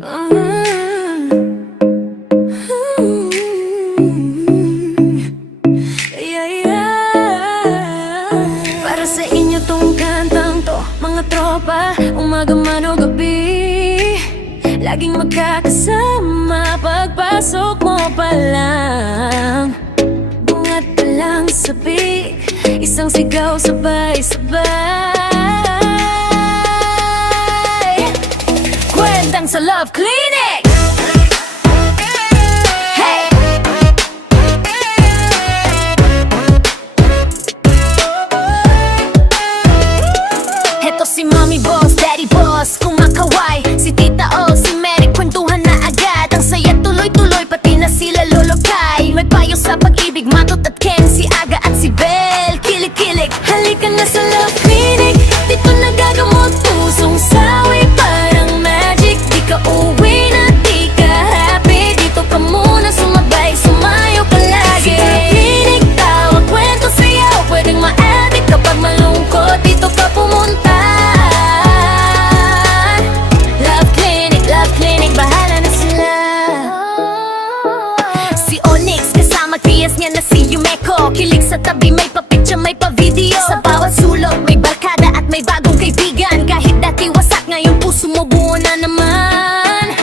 Yeah, yeah. Para sa inyo tong kantang to, mga tropa, umaga man o gabi, laging magkakasama pagpasok mo pa lang. Bungat pa lang sabi, isang sigaw sabay-sabay. Kwentang sa Love Clinic. Hey! Heto si Mommy Boss, Daddy Boss, kumakaway. Si Tita O, si Mary, kwentuhan na agad. Ang saya tuloy-tuloy, pati na sila Lolo Kai. May payo sa pag-ibig, Matot at Ken, si Aga at si Bel. Kilig-kilig, halika na sa Love Clinic. Dito nagagamot pusong sawi, parang magic. Di ka uwi na, di ka happy. Dito ka muna sumabay, sumayo ka lagi. Sa Love Clinic, tawag, kwento, sayaw. Pwedeng ma-addict kapag malungkot, dito ka pumunta. Love Clinic, bahala na sila. Si Onyx, kasama Trias niya na si Yumeko. Kilig sa tabi, may pa-picture, may pa-video. Sa bawat sulok, may barkada at may bagong kaibigan. Kahit dati wasak, ngayon puso mo buo na naman.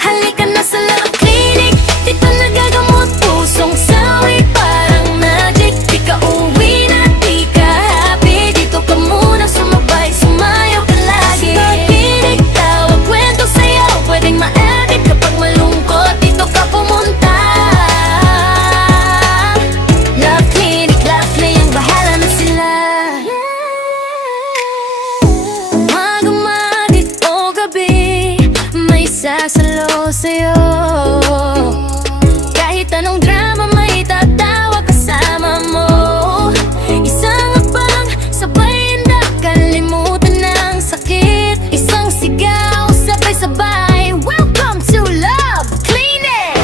Halika na sa Love Clinic. Dito nagagamot pusong sawi, parang magic. Di ka uwi na, di ka happy. Dito ka muna sumabay, sumayaw ka lagi. Sa Love Clinic, tawag, kwento, sayaw. Pwedeng ma-addict kapag malungkot, dito ka pumunta. Love Clinic, bahala na sila. Umaga-malit o gabi, may sasalo sa'yo. Kahit anong drama, may tatawa kasama mo. Isang abang, sabay handa, kalimutan ng sakit. Isang sigaw, sabay-sabay. Welcome to Love Clinic.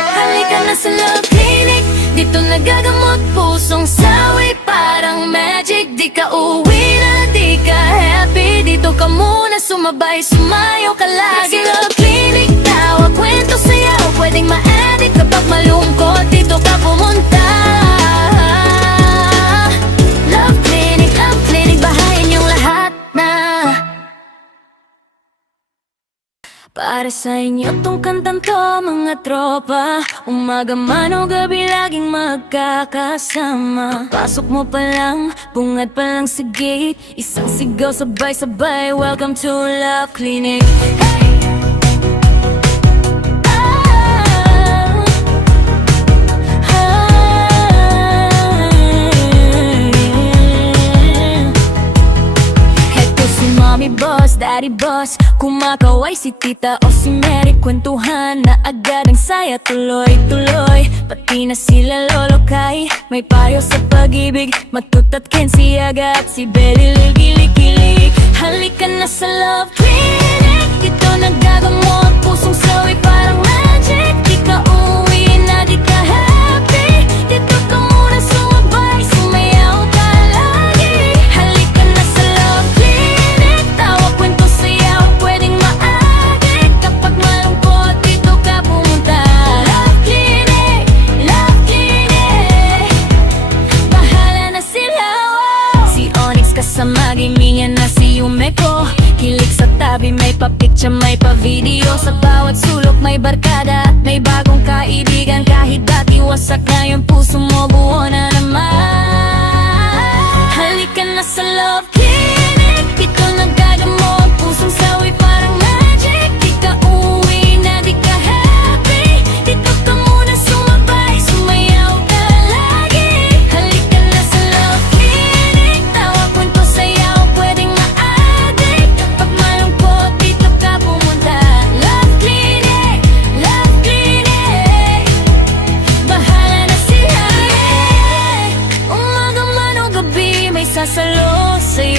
Halika na sa Love Clinic. Dito nagagamot pusong sawi, parang magic. Di ka uwi na, di ka happy. Dito ka muna sumabay, sumayo ka lagi. Sa Love Clinic, tawag, kwento, sayaw. Pwedeng ma-addict kapag malungkot, dito ka pumunta. Love Clinic, bahayin yung lahat na. Para sa inyo tong kantang to, mga tropa, umaga man o gabi, laging magkakasama. Pasok mo pa lang, bungad pa lang sa gate, isang sigaw sabay-sabay. Welcome to Love Clinic. Hey! Mommy Boss, Daddy Boss, kumakaway. Si Tita O, si Mary, kwentuhan na agad. Ang saya tuloy-tuloy, pati na sila Lolo Kai. May payo sa pag-ibig, Matot at Ken, si Aga at si Belly. Kilig-kilig, halika na sa Love Clinic. Dito nagagamot pusong sawi, parang magic. Di ka uwi na, di ka happy. Dito ka muna sumabay, sumayaw ka lagi. Halika na sa Love Clinic. Tawa, kwento, sayaw, pwedeng ma-addict kapag malungkot, dito ka pumunta. Love Clinic, bahala na sila. Si Onyx, kasama gaming niya na si Yumeko. Kilig sa tabi, may pa-picture, may pa-video. Sa bawat sulok, may barkada at may bagong kaibigan. Kahit dati wasak, ngayon puso mo buo na naman. Halika na sa Love Clinic. Dito nagagamot pusong sawi, parang magic. Di ka uwi na, di ka happy. Dito ka muna sumabay, sumayaw ka lagi. Halika na sa Love Clinic. Tawa, kwento, sayaw, pwedeng ma-addict kapag malungkot, dito ka pumunta. Love Clinic, bahala na sila. Umaga man o gabi, may sasalo sa'yo.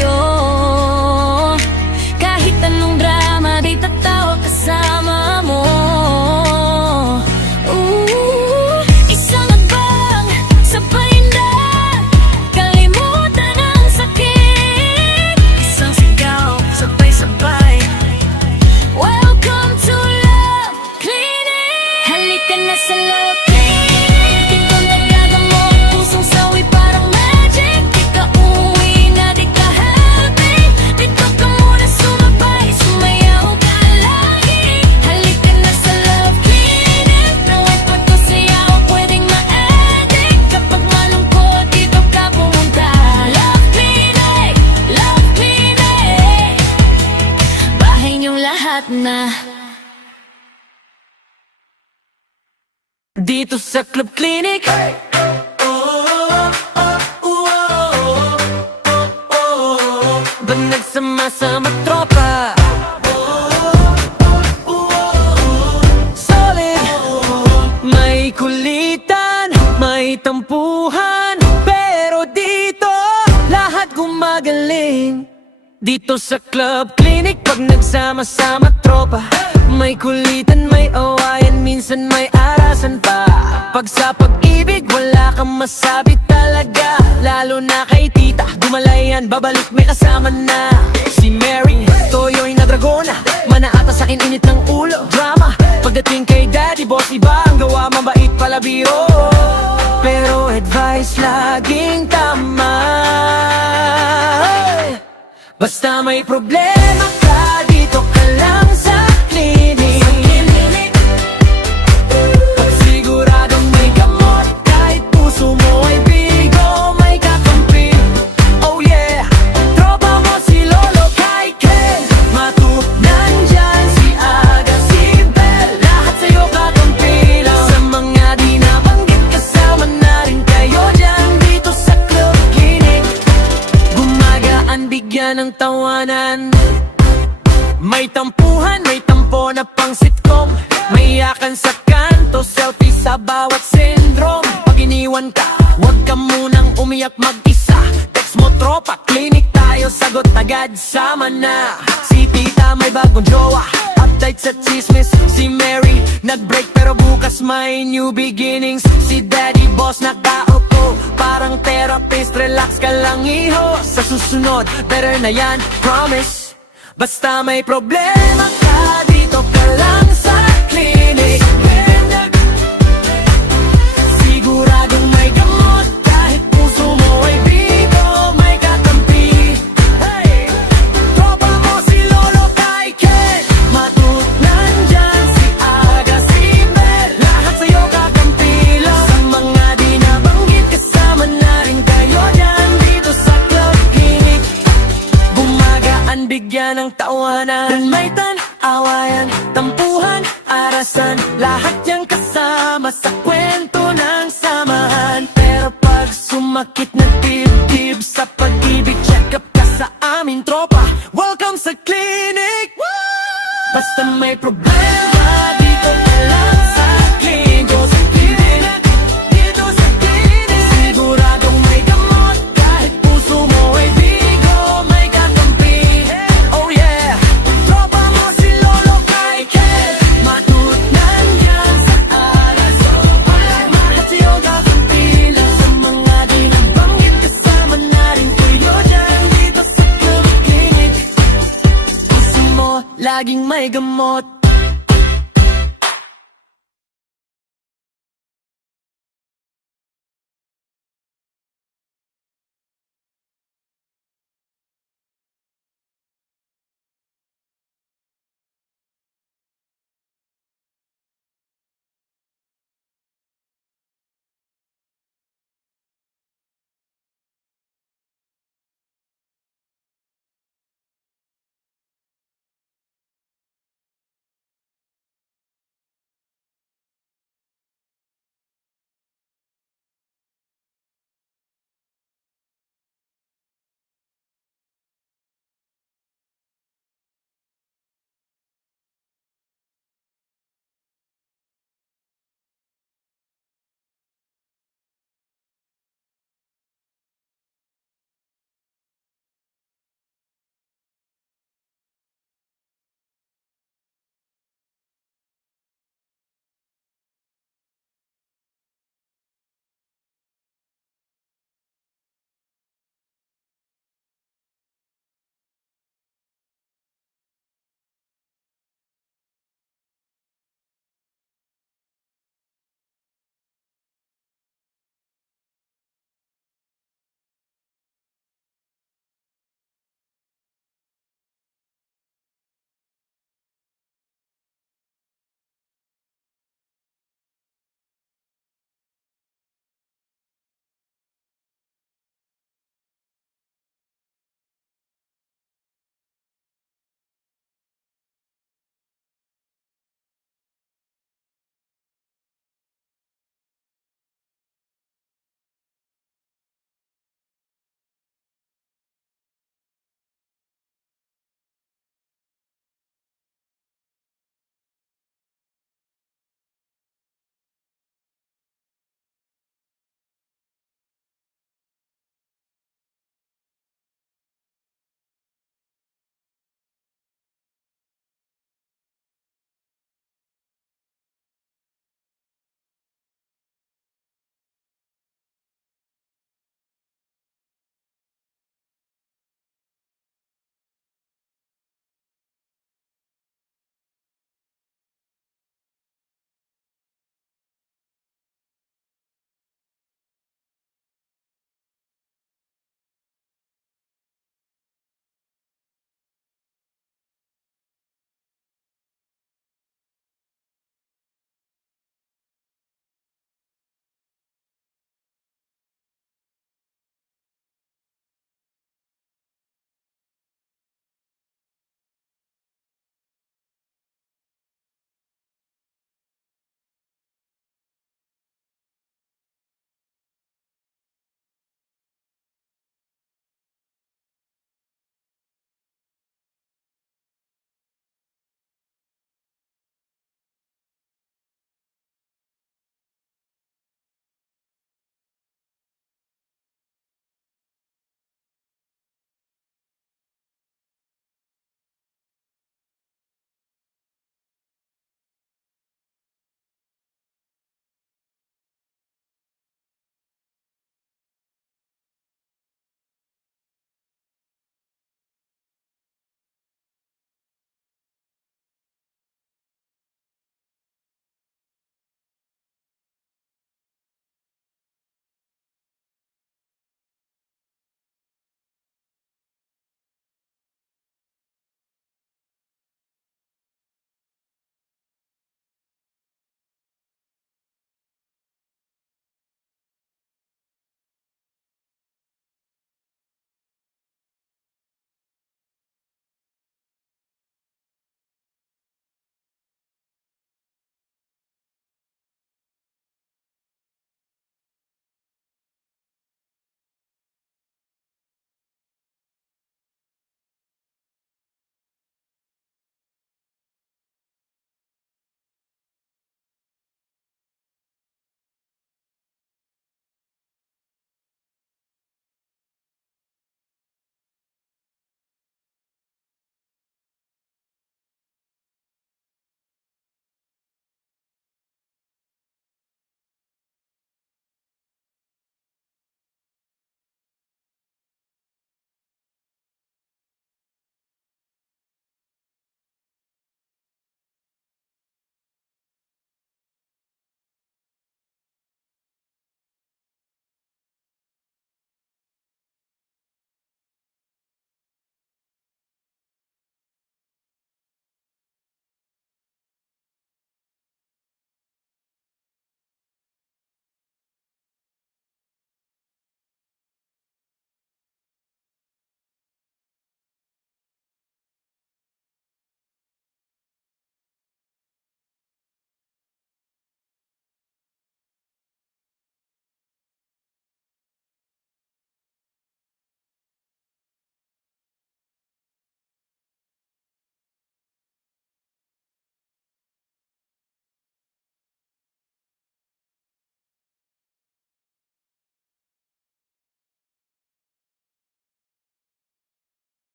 dito sa Club Clinic. Banag sama-sama tropa. Solid. May kulitan, may tampuhan, pero dito lahat gumagaling. Dito sa Club Clinic, pag nagsama-sama tropa, may kulitan, may awayan, minsan may arasan pa. Pag sa pag-ibig, wala kang masabi talaga. Lalo na kay tita, gumalayan, babalik, may kasama na. Si Mary, toyo'y na dragona, manaata sa init ng ulo. Drama, pagdating kay daddy, boss, iba ang gawa, mabait pala biro. Pero advice laging tama. Basta may problema ka, dito ka lang sa clinic. Pag siguradong may gamot, kahit puso mo ay bigo, may kakampi. Oh yeah, tropa mo si Lolo kay Ken, Matu, nandyan si Aga, si Bel, lahat sa'yo kakampi lang. Sa mga di nabanggit, kasama na rin kayo dyan dito sa Club Clinic. Gumagaan, bigyan ng tawanan. May tampuhan, may tampo na pang sitcom. May iyakan sa kanto, selfie sa bawat syndrome. Pag iniwan ka, huwag ka munang umiyak mag-isa. Text mo tropa, clinic tayo, sagot agad, sama na. Si tita may bagong jowa, update sa chismis. Si Mary, nag-break pero bukas may new beginnings. Si daddy boss nakaupo, parang therapist, relax ka lang iho. Sa susunod, better na yan, promise. Basta may problema ka, dito ka lang sa clinic. Siguradong may gamot, kahit puso mo ay bigo, may kakampi. Hey! Tropa mo si Lolo kay Ken, Matu, nandyan si Aga, si Mel, lahat sa'yo kakampi lang. Sa mga di nabanggit, kasama na rin kayo dyan dito sa Club Clinic. Gumagaan, bigyan ng tawanan. Dan may awayan, tampuhan, arasan, lahat yang kasama sa kwento ng samahan. Pero pag sumakit na dibdib sa pag-ibig, check up ka sa aming tropa. Welcome sa clinic. Basta may problema, dito ka lang sa clinic. Dito sa clinic, siguradong may gamot, kahit puso mo ay bigo, may kakampi. Oh yeah, tropa mo si Lolo kay Ken, Matu, nandyan sa alas. Lahat sa'yo kakampi lang. Sa mga di nabanggit, kasama na rin kayo dyan dito sa Club Clinic. Puso mo laging may gamot.